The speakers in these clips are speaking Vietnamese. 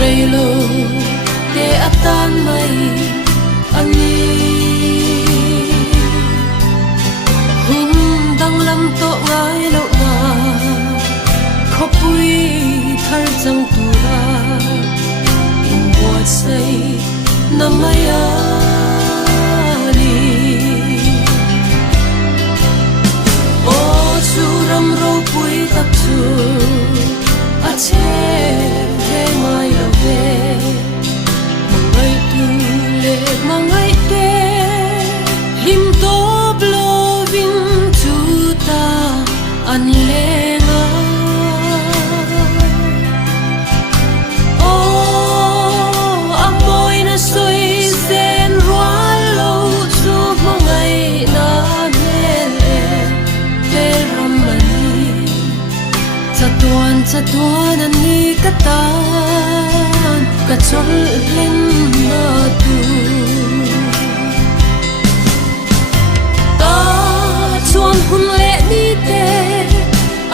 Relo te atan mai ani hun dang lam to ngai lo na khopui thar jang tu ra in bo sai namaya ni o chu ram ro pui tak chu a che mai lo ve mangai tu le mangai te him to blovin tu ta an le nga o amoy na soi sen roal lo tu mangai na le te ramani chatuan ani katan ka chol len na tu ta chuan hun le ni te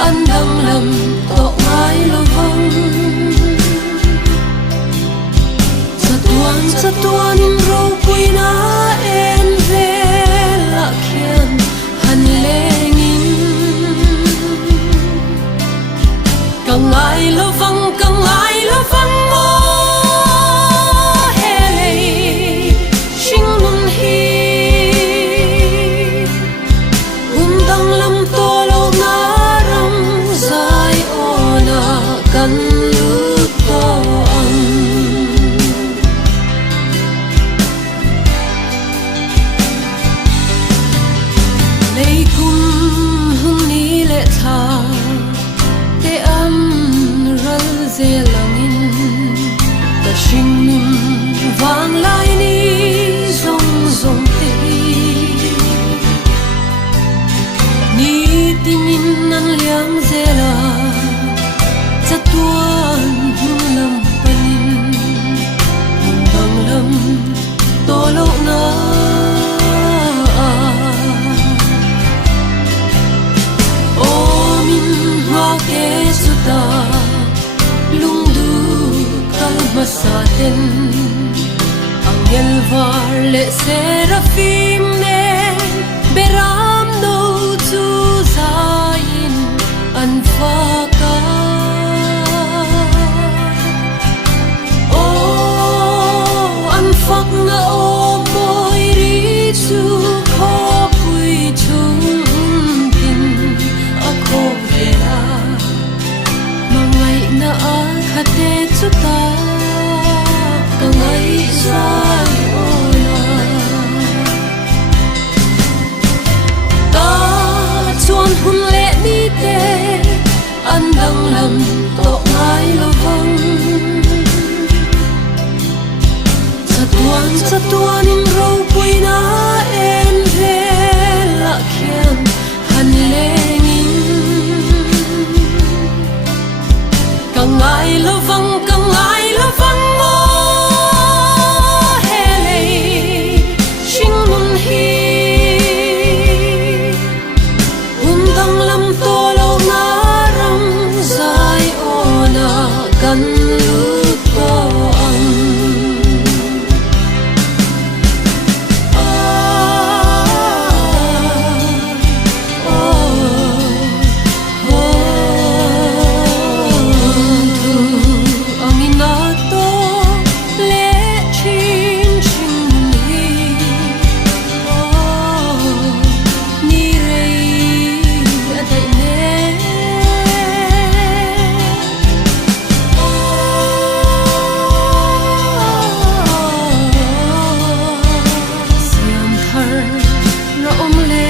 an dang lam to ngai lo vong chatuan in ro pui na en ve la khian han lengin kangai lo vang mo hey sing nun hi undang lam to lo na ram zai ona kan lu to ang lei kum hung ni le tha te am ral ze langin ta shing nun vang lai ni zong zong te ni timin nan liang ze la chatuan hun lam panin hun bang lam to lo na o min hoa ke suta lung du kal masaten angel var le serafim ne beram no tu zain an faka o an fak na o boy ri chu kho pui chung tin a kho vera mangai na a khate chu ta kangai sai ona ta chuan hun le ni te an dang lam to ngai lo vong chatuan in ro pui na en ve la khian han lengin kangai lo vang mo hey sing nun hi undang lam to lo na ram zai ona kan lu to ang ra om le